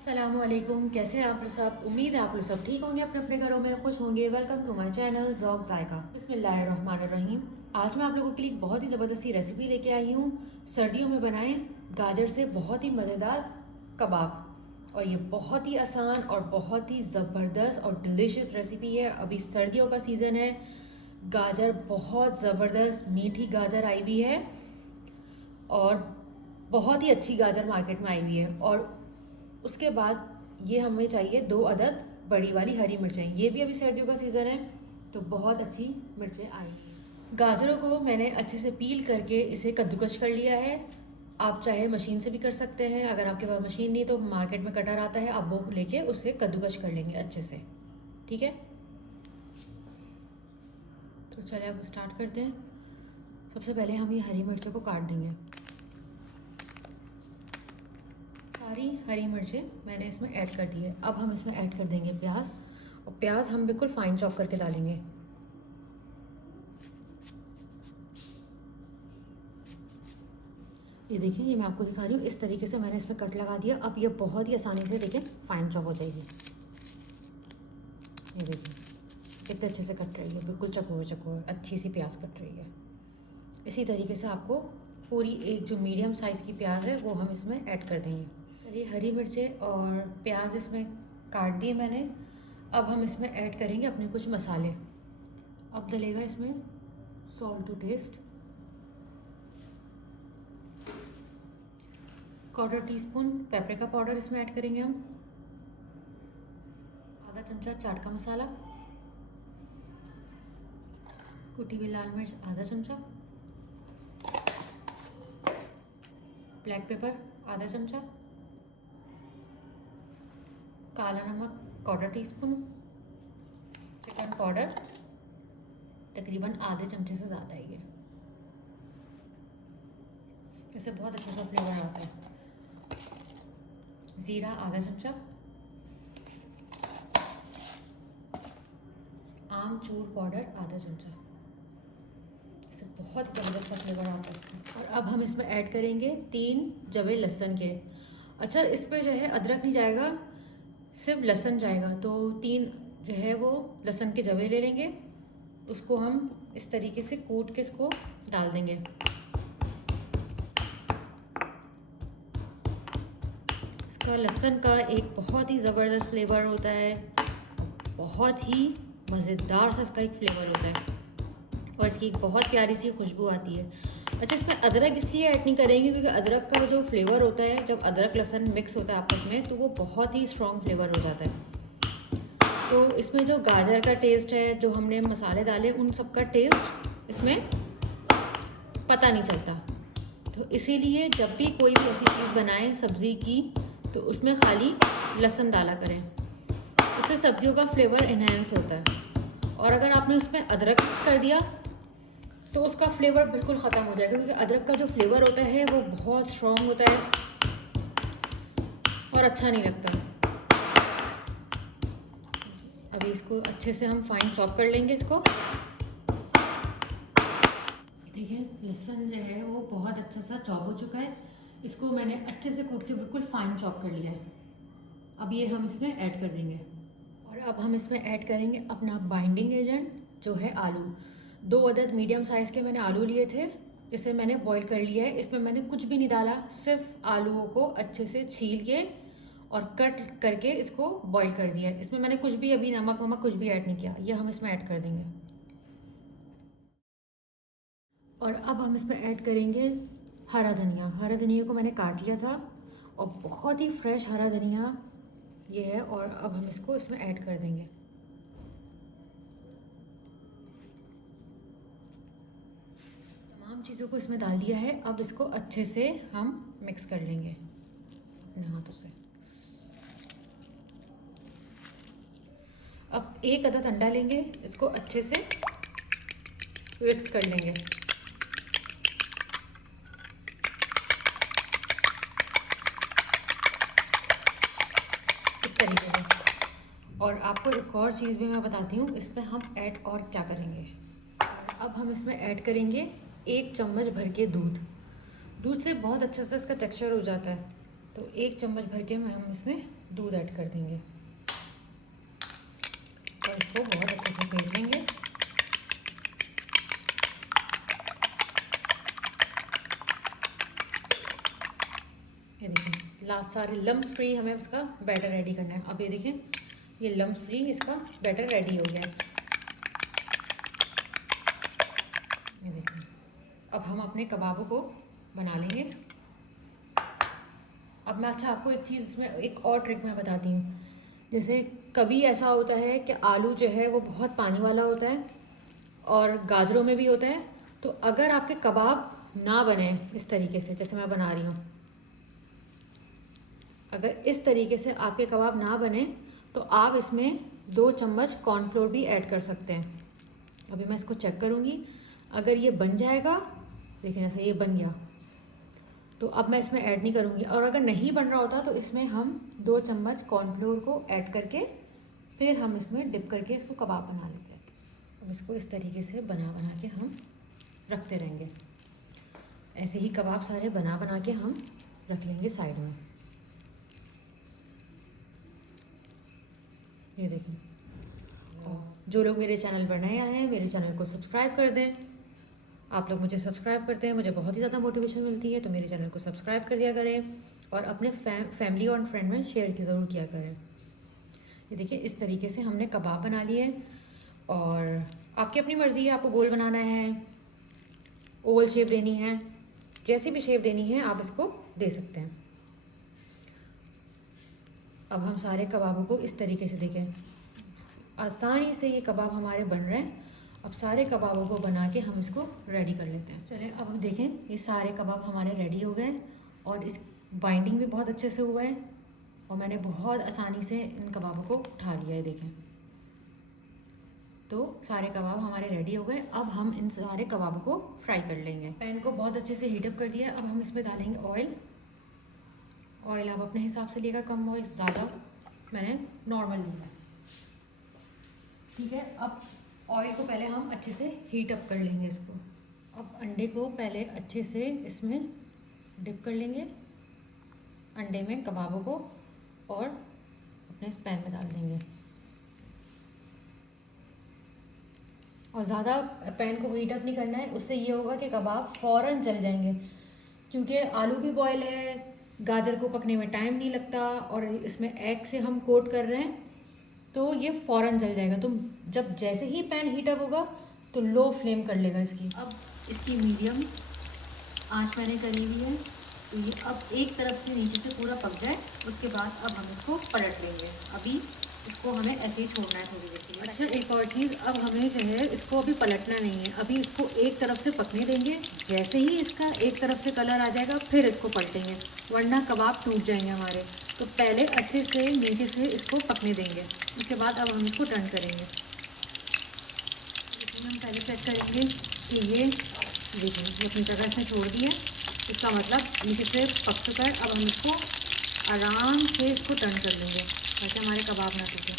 अस्सलामुअलैकुम, कैसे हैं आप लोग सब। उम्मीद है आप लोग सब ठीक होंगे, अपने अपने घरों में खुश होंगे। Welcome to my channel Zauq Zayka. बिस्मिल्लाहिर्रहमानिर्रहीम। आज मैं आप लोगों के लिए एक बहुत ही ज़बरदस्त सी रेसिपी लेके आई हूँ। सर्दियों में बनाएं गाजर से बहुत ही मज़ेदार कबाब। और ये बहुत ही आसान और बहुत ही ज़बरदस्त और डिलीशियस रेसिपी है। अभी सर्दियों का सीज़न है, गाजर बहुत ज़बरदस्त मीठी गाजर आई हुई है और बहुत ही अच्छी गाजर मार्केट में आई हुई है। और उसके बाद ये हमें चाहिए 2 अदद बड़ी वाली हरी मिर्चें। ये भी अभी सर्दियों का सीज़न है तो बहुत अच्छी मिर्चें आएंगी। गाजरों को मैंने अच्छे से पील करके इसे कद्दूकश कर लिया है। आप चाहे मशीन से भी कर सकते हैं, अगर आपके पास मशीन नहीं तो मार्केट में कटर आता है, आप वो लेके उससे कद्दूकश कर लेंगे अच्छे से। ठीक है, तो चलिए अब स्टार्ट करते हैं। सबसे पहले हम ये हरी मिर्चों को काट देंगे। सारी हरी मिर्चें मैंने इसमें ऐड कर दी है। अब हम इसमें ऐड कर देंगे प्याज, और प्याज हम बिल्कुल फाइन चॉप करके डालेंगे। ये देखिए, ये मैं आपको दिखा रही हूँ, इस तरीके से मैंने इसमें कट लगा दिया। अब ये बहुत ही आसानी से देखिए फाइन चॉप हो जाएगी। ये देखिए कितने अच्छे से कट रही है, बिल्कुल चकोर चकोर अच्छी सी प्याज कट रही है। इसी तरीके से आपको पूरी एक जो मीडियम साइज़ की प्याज है वो हम इसमें ऐड कर देंगे। चलिए, हरी मिर्चें और प्याज इसमें काट दिए मैंने। अब हम इसमें ऐड करेंगे अपने कुछ मसाले। अब डलेगा इसमें salt to taste, 1/4 teaspoon paprika powder इसमें ऐड करेंगे हम, आधा चमचा चाट का मसाला, कुटी हुई लाल मिर्च आधा चमचा, ब्लैक पेपर आधा चमचा, काला नमक 1/4 टीस्पून, चिकन पाउडर तकरीबन आधे चमचे से ज़्यादा ही है। इससे बहुत अच्छा सा फ्लेवर आता है। ज़ीरा आधा चमचा, आमचूर पाउडर आधा चमचा। इससे बहुत ज़बरदस्त सा फ्लेवर आता है इसमें। और अब हम इसमें ऐड करेंगे 3 जवे लहसुन के। अच्छा, इस पर जो है अदरक नहीं जाएगा, सिर्फ लहसुन जाएगा। तो 3 जो है वो लहसुन के जवे ले लेंगे, उसको हम इस तरीके से कूट के इसको डाल देंगे। इसका लहसुन का एक बहुत ही ज़बरदस्त फ्लेवर होता है, बहुत ही मज़ेदार सा इसका एक फ्लेवर होता है और इसकी एक बहुत प्यारी सी खुशबू आती है। अच्छा, इसमें अदरक इसलिए ऐड नहीं करेंगे क्योंकि अदरक का जो फ्लेवर होता है, जब अदरक लहसुन मिक्स होता है आपस में, तो वो बहुत ही स्ट्रॉन्ग फ्लेवर हो जाता है। तो इसमें जो गाजर का टेस्ट है, जो हमने मसाले डाले, उन सब का टेस्ट इसमें पता नहीं चलता। तो इसीलिए जब भी कोई भी ऐसी चीज़ बनाएं सब्ज़ी की, तो उसमें खाली लहसुन डाला करें, उससे सब्जियों का फ्लेवर इन्हेंस होता है। और अगर आपने उसमें अदरक मिक्स कर दिया तो उसका फ्लेवर बिल्कुल ख़त्म हो जाएगा, क्योंकि अदरक का जो फ्लेवर होता है वो बहुत स्ट्रॉन्ग होता है और अच्छा नहीं लगता। अभी इसको अच्छे से हम फाइन चॉप कर लेंगे इसको। देखिए, लहसुन जो है वो बहुत अच्छा सा चॉप हो चुका है। इसको मैंने अच्छे से कूट के बिल्कुल फाइन चॉप कर लिया है। अब ये हम इसमें ऐड कर देंगे। और अब हम इसमें ऐड करेंगे अपना बाइंडिंग एजेंट, जो है आलू। 2 अदद मीडियम साइज़ के मैंने आलू लिए थे, जिसे मैंने बॉईल कर लिया है। इसमें मैंने कुछ भी नहीं डाला, सिर्फ आलूओं को अच्छे से छील के और कट करके इसको बॉईल कर दिया है। इसमें मैंने कुछ भी अभी नमक वमक कुछ भी ऐड नहीं किया। ये हम इसमें ऐड कर देंगे। और अब हम इसमें ऐड करेंगे हरा धनिया। हरा धनिया को मैंने काट लिया था और बहुत ही फ्रेश हरा धनिया ये है। और अब हम इसको इसमें ऐड कर देंगे। तमाम चीज़ों को इसमें डाल दिया है। अब इसको अच्छे से हम मिक्स कर लेंगे अपने हाथों से। अब 1 अदद अंडा लेंगे, इसको अच्छे से मिक्स कर लेंगे। इस तरीके से। और आपको एक और चीज़ भी मैं बताती हूँ, इसमें हम ऐड और क्या करेंगे। अब हम इसमें ऐड करेंगे 1 चम्मच भर के दूध। दूध से बहुत अच्छा सा इसका टेक्सचर हो जाता है। तो 1 चम्मच भर के हम इसमें दूध ऐड कर देंगे और इसको बहुत अच्छे से फेंट लेंगे। ये देखिए लास्ट सारे लम्स फ्री हमें इसका बैटर रेडी करना है। अब ये देखें ये लम्स फ्री इसका बैटर रेडी हो गया है। ये देखिए अब हम अपने कबाबों को बना लेंगे। अब मैं अच्छा आपको एक चीज़ इसमें एक और ट्रिक मैं बताती हूँ। जैसे कभी ऐसा होता है कि आलू जो है वो बहुत पानी वाला होता है और गाजरों में भी होता है। तो अगर आपके कबाब ना बने इस तरीके से जैसे मैं बना रही हूँ, अगर इस तरीके से आपके कबाब ना बने तो आप इसमें 2 चम्मच कॉर्नफ्लोर भी ऐड कर सकते हैं। अभी मैं इसको चेक करूँगी। अगर ये बन जाएगा, देखिए जैसे ये बन गया, तो अब मैं इसमें ऐड नहीं करूँगी। और अगर नहीं बन रहा होता तो इसमें हम 2 चम्मच कॉर्नफ्लोर को ऐड करके फिर हम इसमें डिप करके इसको कबाब बना लेते हैं। अब इसको इस तरीके से बना के हम रखते रहेंगे। ऐसे ही कबाब सारे बना के हम रख लेंगे साइड में। ये देखें, जो लोग मेरे चैनल पर नए आए हैं मेरे चैनल को सब्सक्राइब कर दें। आप लोग मुझे सब्सक्राइब करते हैं, मुझे बहुत ही ज़्यादा मोटिवेशन मिलती है। तो मेरे चैनल को सब्सक्राइब कर दिया करें और अपने फैमिली और फ्रेंड में शेयर की ज़रूर किया करें। ये देखिए इस तरीके से हमने कबाब बना लिए। और आपकी अपनी मर्ज़ी है, आपको गोल बनाना है, ओवल शेप देनी है, जैसी भी शेप देनी है आप इसको दे सकते हैं। अब हम सारे कबाबों को इस तरीके से देखें, आसानी से ये कबाब हमारे बन रहे हैं। अब सारे कबाबों को बना के हम इसको रेडी कर लेते हैं। चलिए अब हम देखें ये सारे कबाब हमारे रेडी हो गए और इस बाइंडिंग भी बहुत अच्छे से हुआ है और मैंने बहुत आसानी से इन कबाबों को उठा लिया है। देखें तो सारे कबाब हमारे रेडी हो गए। अब हम इन सारे कबाबों को फ्राई कर लेंगे। पैन को बहुत अच्छे से हीटअप कर दिया। अब हम इसमें डालेंगे ऑयल। ऑयल आप अपने हिसाब से लेगा, कम हो ज़्यादा, मैंने नॉर्मल लिया है, ठीक है। अब ऑयल को पहले हम अच्छे से हीट अप कर लेंगे इसको। अब अंडे को पहले अच्छे से इसमें डिप कर लेंगे, अंडे में कबाबों को, और अपने इस पैन में डाल देंगे। और ज़्यादा पैन को हीट अप नहीं करना है, उससे ये होगा कि कबाब फ़ौरन जल जाएंगे, क्योंकि आलू भी बॉयल है, गाजर को पकने में टाइम नहीं लगता और इसमें एग से हम कोट कर रहे हैं, तो ये फ़ौरन जल जाएगा। तो जब जैसे ही पैन हीट अप होगा तो लो फ्लेम कर लेगा इसकी। अब इसकी मीडियम आंच मैंने करी हुई है, तो ये अब एक तरफ से नीचे से पूरा पक जाए, उसके बाद अब हम इसको पलट लेंगे। अभी इसको हमें ऐसे ही छोड़ना है थोड़ी देर के लिए। अच्छा एक और चीज़, अब हमें जो है इसको अभी पलटना नहीं है, अभी इसको एक तरफ से पकने देंगे। जैसे ही इसका एक तरफ से कलर आ जाएगा फिर इसको पलटेंगे, वरना कबाब टूट जाएंगे हमारे। तो पहले अच्छे से नीचे से इसको पकने देंगे, उसके बाद अब हम इसको टर्न करेंगे। हम पहले चेक करेंगे कि ये देखिए ये अपनी जगह से छोड़ दिया, इसका मतलब नीचे से पक चुका है। अब हम इसको आराम से इसको टर्न कर लेंगे ताकि हमारे कबाब ना टूटे।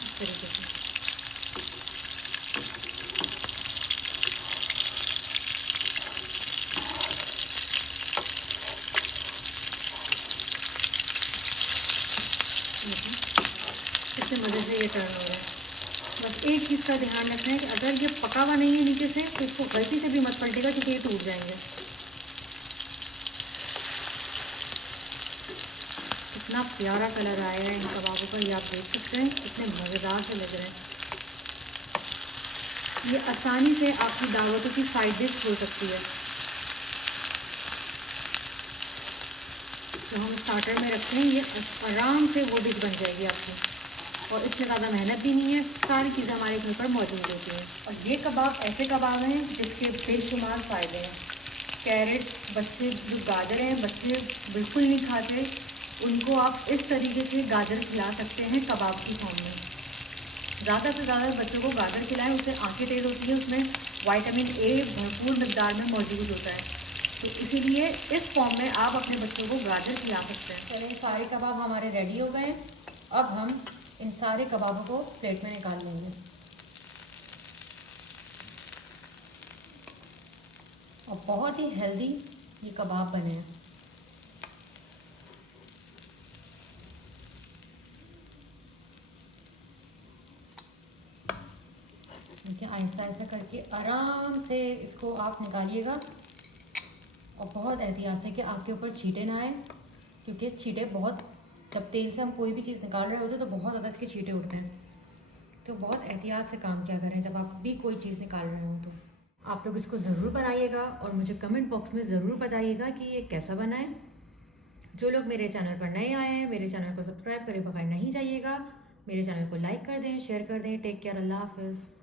इस तरीके से कितने मज़े से ये टर्न हो रहा है। बस एक चीज़ का ध्यान रखना है कि अगर ये पका हुआ नहीं है नीचे से तो इसको गलती से भी मत पलटेगा, क्योंकि ये टूट जाएंगे। इतना प्यारा कलर आया है इन कबाबों का, ये आप देख सकते हैं कितने मज़ेदार से लग रहे हैं। ये आसानी से आपकी दावतों की साइड डिश हो सकती है। तो हम स्टार्टर में रखते हैं, ये आराम से वो डिश बन जाएगी आपकी, और इसमें ज़्यादा मेहनत भी नहीं है, सारी चीज़ें हमारे घर पर मौजूद होती हैं। और ये कबाब ऐसे कबाब हैं जिसके बेशुमार फ़ायदे हैं। कैरेट, बच्चे जो गाजर हैं बच्चे बिल्कुल नहीं खाते, उनको आप इस तरीके से गाजर खिला सकते हैं कबाब की फॉर्म में। ज़्यादा से ज़्यादा बच्चों को गाजर खिलाएं, उससे आँखें तेज़ होती हैं, उसमें विटामिन ए भरपूर मिकदार में मौजूद होता है। तो इसीलिए इस फॉर्म में आप अपने बच्चों को गाजर खिला सकते हैं। चलिए सारे कबाब हमारे रेडी हो गए। अब हम इन सारे कबाबों को प्लेट में निकाल लेंगे। और बहुत ही हेल्दी ये कबाब बने हैं। देखिए आहिस्ता आहिस्ता करके आराम से इसको आप निकालिएगा और बहुत एहतियात से कि आपके ऊपर छींटे ना आए, क्योंकि छींटे बहुत, जब तेल से हम कोई भी चीज़ निकाल रहे होते हैं तो बहुत ज़्यादा इसके छींटे उठते हैं। तो बहुत एहतियात से काम किया करें जब आप भी कोई चीज़ निकाल रहे हो। तो आप लोग इसको ज़रूर बनाइएगा और मुझे कमेंट बॉक्स में ज़रूर बताइएगा कि ये कैसा बना है। जो लोग मेरे चैनल पर नए आए हैं, मेरे चैनल को सब्सक्राइब करे बगैर नहीं जाइएगा। मेरे चैनल को लाइक कर दें, शेयर कर दें। टेक केयर, अल्लाह हाफिज़।